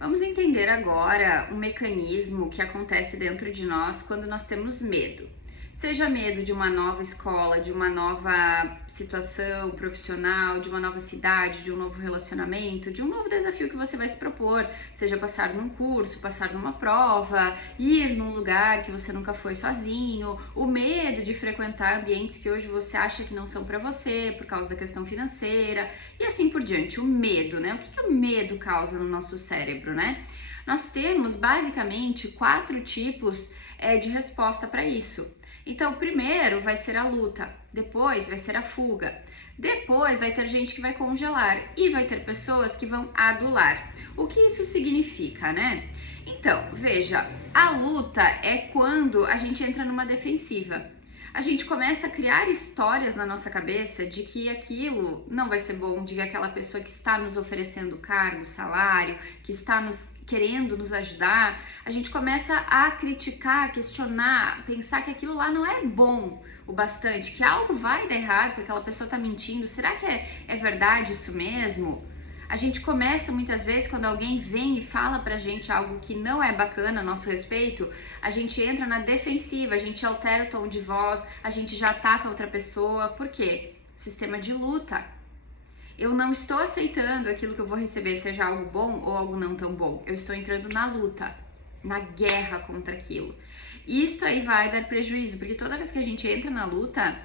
Vamos entender agora um mecanismo que acontece dentro de nós quando nós temos medo. Seja medo de uma nova escola, de uma nova situação profissional, de uma nova cidade, de um novo relacionamento, de um novo desafio que você vai se propor, seja passar num curso, passar numa prova, ir num lugar que você nunca foi sozinho, o medo de frequentar ambientes que hoje você acha que não são para você por causa da questão financeira e assim por diante. O medo, né? O que o medo causa no nosso cérebro, né? Nós temos basicamente 4 tipos de resposta para isso. Então, primeiro vai ser a luta, depois vai ser a fuga, depois vai ter gente que vai congelar e vai ter pessoas que vão adular. O que isso significa, né? Então, veja, a luta é quando a gente entra numa defensiva. A gente começa a criar histórias na nossa cabeça de que aquilo não vai ser bom, de que aquela pessoa que está nos oferecendo cargo, salário, que está querendo nos ajudar, a gente começa a criticar, questionar, pensar que aquilo lá não é bom o bastante, que algo vai dar errado, que aquela pessoa está mentindo. Será que é verdade isso mesmo? A gente começa muitas vezes, quando alguém vem e fala pra gente algo que não é bacana a nosso respeito, a gente entra na defensiva, a gente altera o tom de voz, a gente já ataca outra pessoa. Por quê? Sistema de luta. Eu não estou aceitando aquilo que eu vou receber, seja algo bom ou algo não tão bom. Eu estou entrando na luta, na guerra contra aquilo. Isso aí vai dar prejuízo, porque toda vez que a gente entra na luta,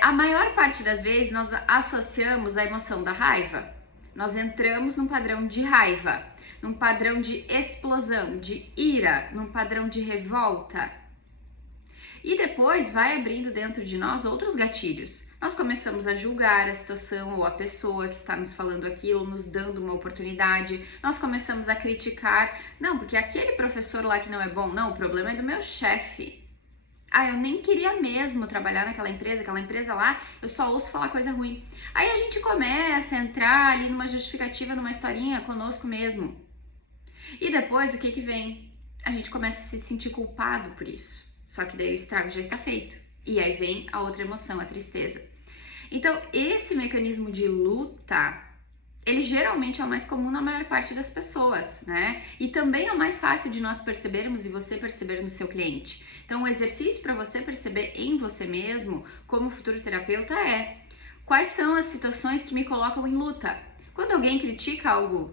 a maior parte das vezes nós associamos a emoção da raiva. Nós entramos num padrão de raiva, num padrão de explosão, de ira, num padrão de revolta. E depois vai abrindo dentro de nós outros gatilhos. Nós começamos a julgar a situação ou a pessoa que está nos falando aquilo, nos dando uma oportunidade. Nós começamos a criticar. Não, porque aquele professor lá que não é bom. Não, o problema é do meu chefe. Eu nem queria mesmo trabalhar naquela empresa lá, eu só ouço falar coisa ruim. Aí a gente começa a entrar ali numa justificativa, numa historinha conosco mesmo. E depois o que vem? A gente começa a se sentir culpado por isso. Só que daí o estrago já está feito. E aí vem a outra emoção, a tristeza. Então, esse mecanismo de luta, ele geralmente é o mais comum na maior parte das pessoas, né? E também é o mais fácil de nós percebermos e você perceber no seu cliente. Então, o exercício para você perceber em você mesmo, como futuro terapeuta, é: quais são as situações que me colocam em luta? Quando alguém critica algo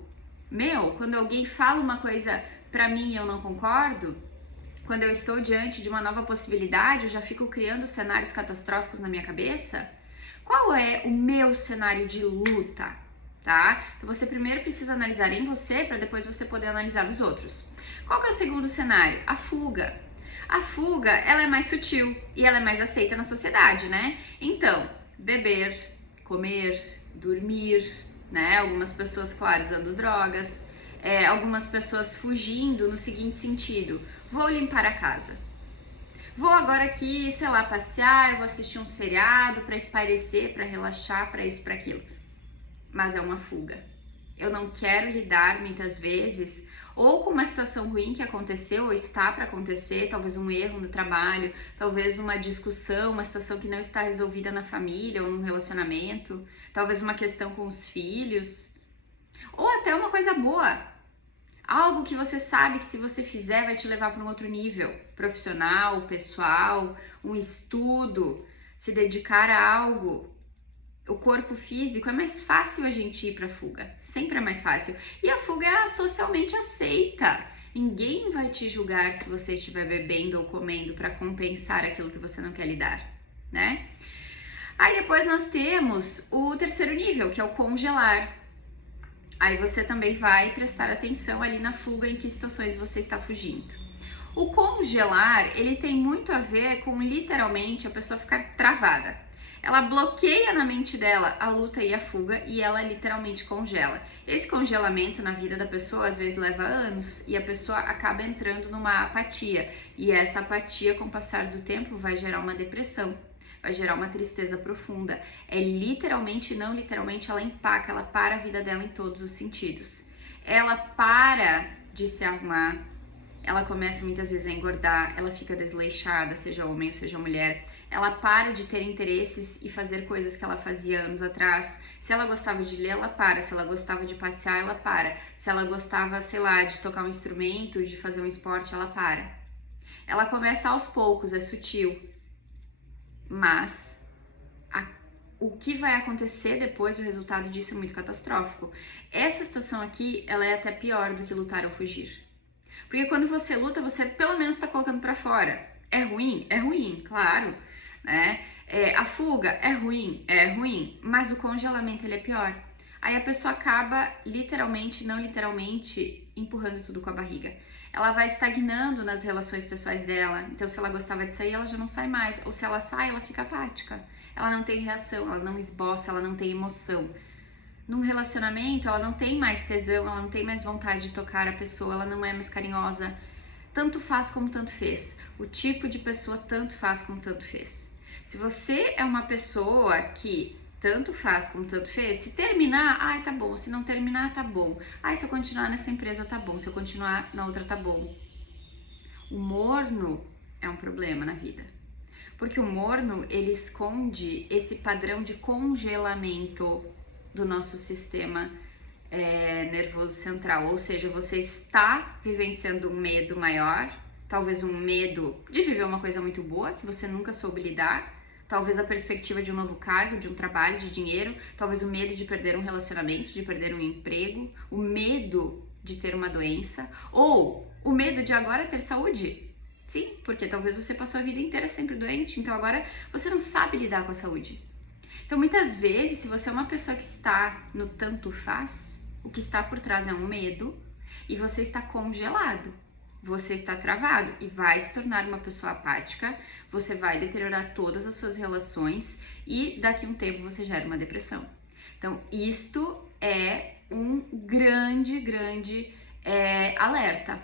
meu, quando alguém fala uma coisa para mim e eu não concordo, quando eu estou diante de uma nova possibilidade, eu já fico criando cenários catastróficos na minha cabeça. Qual é o meu cenário de luta? Tá? Então você primeiro precisa analisar em você para depois você poder analisar nos outros. Qual que é o segundo cenário? A fuga. A fuga, ela é mais sutil e ela é mais aceita na sociedade, né? Então, beber, comer, dormir, né? Algumas pessoas, claro, usando drogas, algumas pessoas fugindo no seguinte sentido: vou limpar a casa. Vou agora aqui, sei lá, passear, eu vou assistir um seriado para espairecer, para relaxar, para isso, para aquilo. Mas é uma fuga. Eu não quero lidar muitas vezes ou com uma situação ruim que aconteceu ou está para acontecer, talvez um erro no trabalho, talvez uma discussão, uma situação que não está resolvida na família ou num relacionamento, talvez uma questão com os filhos, ou até uma coisa boa, algo que você sabe que se você fizer vai te levar para um outro nível, profissional, pessoal, um estudo, se dedicar a algo. O corpo físico é mais fácil a gente ir para a fuga, sempre é mais fácil. E a fuga é socialmente aceita. Ninguém vai te julgar se você estiver bebendo ou comendo para compensar aquilo que você não quer lidar, né? Aí depois nós temos o terceiro nível, que é o congelar. Aí você também vai prestar atenção ali na fuga, em que situações você está fugindo. O congelar, ele tem muito a ver com literalmente a pessoa ficar travada. Ela bloqueia na mente dela a luta e a fuga e ela literalmente congela. Esse congelamento na vida da pessoa às vezes leva anos e a pessoa acaba entrando numa apatia. E essa apatia, com o passar do tempo, vai gerar uma depressão, vai gerar uma tristeza profunda. É literalmente e não literalmente, ela empaca, ela para a vida dela em todos os sentidos. Ela para de se arrumar, ela começa muitas vezes a engordar, ela fica desleixada, seja homem ou seja mulher, ela para de ter interesses e fazer coisas que ela fazia anos atrás. Se ela gostava de ler, ela para. Se ela gostava de passear, ela para. Se ela gostava, sei lá, de tocar um instrumento, de fazer um esporte, ela para. Ela começa aos poucos, é sutil, mas o que vai acontecer depois, o resultado disso é muito catastrófico. Essa situação aqui, ela é até pior do que lutar ou fugir. Porque quando você luta, você pelo menos está colocando para fora. É ruim? É ruim, claro, né? A fuga é ruim, mas o congelamento ele é pior. Aí a pessoa acaba literalmente, não literalmente, empurrando tudo com a barriga. Ela vai estagnando nas relações pessoais dela. Então, se ela gostava de sair, ela já não sai mais. Ou se ela sai, ela fica apática. Ela não tem reação, ela não esboça, ela não tem emoção. Num relacionamento, ela não tem mais tesão, ela não tem mais vontade de tocar a pessoa, ela não é mais carinhosa. Tanto faz como tanto fez. O tipo de pessoa tanto faz como tanto fez. Se você é uma pessoa que tanto faz como tanto fez, se terminar, ai, tá bom. Se não terminar, tá bom. Ai, se eu continuar nessa empresa, tá bom. Se eu continuar na outra, tá bom. O morno é um problema na vida. Porque o morno, ele esconde esse padrão de congelamento do nosso sistema nervoso central, ou seja, você está vivenciando um medo maior, talvez um medo de viver uma coisa muito boa que você nunca soube lidar, talvez a perspectiva de um novo cargo, de um trabalho, de dinheiro, talvez o medo de perder um relacionamento, de perder um emprego, o medo de ter uma doença, ou o medo de agora ter saúde. Sim, porque talvez você passou a vida inteira sempre doente, então agora você não sabe lidar com a saúde. Então, muitas vezes, se você é uma pessoa que está no tanto faz, o que está por trás é um medo e você está congelado, você está travado e vai se tornar uma pessoa apática, você vai deteriorar todas as suas relações e daqui a um tempo você gera uma depressão. Então, isto é um grande alerta,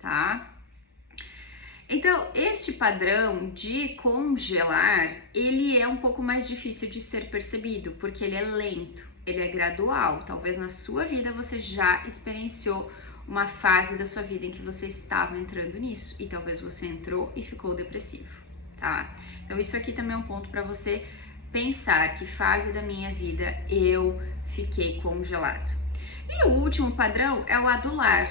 tá? Então, este padrão de congelar, ele é um pouco mais difícil de ser percebido, porque ele é lento, ele é gradual. Talvez na sua vida você já experienciou uma fase da sua vida em que você estava entrando nisso, e talvez você entrou e ficou depressivo, tá? Então, isso aqui também é um ponto para você pensar que fase da minha vida eu fiquei congelado. E o último padrão é o adular,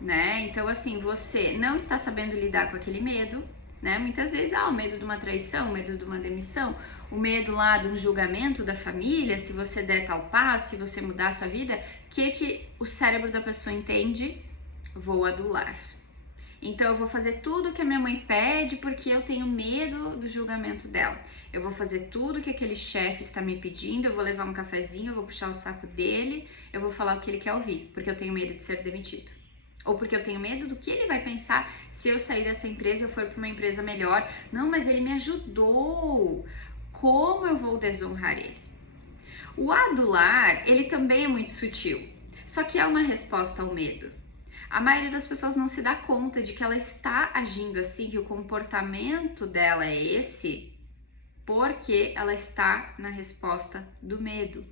né? Então, assim, você não está sabendo lidar com aquele medo, né? Muitas vezes, o medo de uma traição, o medo de uma demissão, o medo lá de um julgamento da família, se você der tal passo, se você mudar a sua vida, que o cérebro da pessoa entende? Vou adular. Então, eu vou fazer tudo que a minha mãe pede porque eu tenho medo do julgamento dela. Eu vou fazer tudo que aquele chefe está me pedindo, eu vou levar um cafezinho, eu vou puxar o saco dele, eu vou falar o que ele quer ouvir, porque eu tenho medo de ser demitido. Ou porque eu tenho medo do que ele vai pensar se eu sair dessa empresa e eu for para uma empresa melhor. Não, mas ele me ajudou. Como eu vou desonrar ele? O adular, ele também é muito sutil. Só que é uma resposta ao medo. A maioria das pessoas não se dá conta de que ela está agindo assim, que o comportamento dela é esse, porque ela está na resposta do medo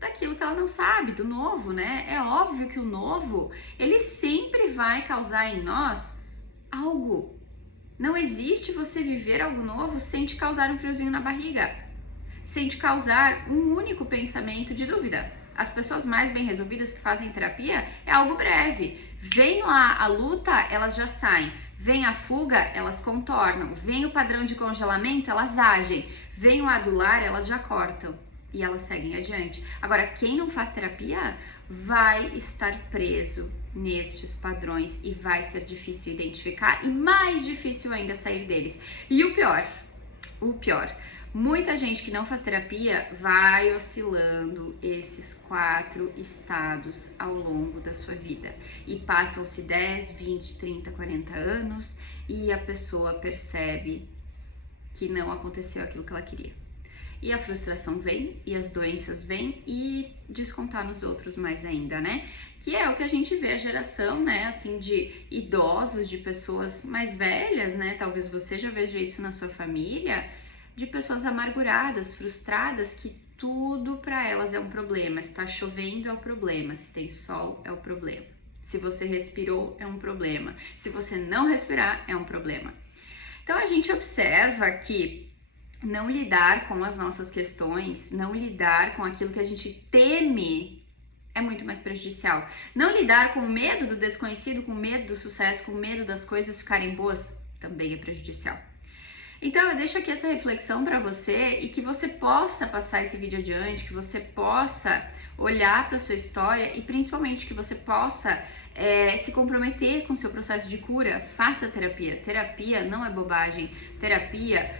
daquilo que ela não sabe, do novo, né? É óbvio que o novo, ele sempre vai causar em nós algo. Não existe você viver algo novo sem te causar um friozinho na barriga, sem te causar um único pensamento de dúvida. As pessoas mais bem resolvidas que fazem terapia é algo breve. Vem lá a luta, elas já saem. Vem a fuga, elas contornam. Vem o padrão de congelamento, elas agem. Vem o adular, elas já cortam. E elas seguem adiante. Agora, quem não faz terapia vai estar preso nestes padrões e vai ser difícil identificar e mais difícil ainda sair deles. E o pior, muita gente que não faz terapia vai oscilando esses 4 estados ao longo da sua vida. E passam-se 10, 20, 30, 40 anos e a pessoa percebe que não aconteceu aquilo que ela queria. E a frustração vem, e as doenças vêm, e descontar nos outros mais ainda, né? Que é o que a gente vê, a geração, né, assim, de idosos, de pessoas mais velhas, né? Talvez você já veja isso na sua família, de pessoas amarguradas, frustradas, que tudo para elas é um problema. Se tá chovendo é o problema, se tem sol é o problema. Se você respirou, é um problema. Se você não respirar, é um problema. Então a gente observa que não lidar com as nossas questões, não lidar com aquilo que a gente teme é muito mais prejudicial. Não lidar com o medo do desconhecido, com o medo do sucesso, com o medo das coisas ficarem boas, também é prejudicial. Então eu deixo aqui essa reflexão para você e que você possa passar esse vídeo adiante, que você possa olhar para sua história e principalmente que você possa se comprometer com o seu processo de cura. Faça terapia. Terapia não é bobagem. Terapia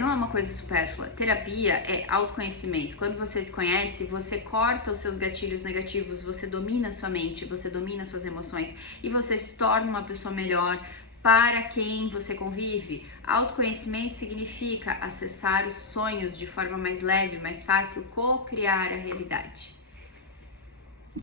não é uma coisa supérflua. Terapia é autoconhecimento. Quando você se conhece, você corta os seus gatilhos negativos, você domina a sua mente, você domina suas emoções e você se torna uma pessoa melhor para quem você convive. Autoconhecimento significa acessar os sonhos de forma mais leve, mais fácil, co-criar a realidade.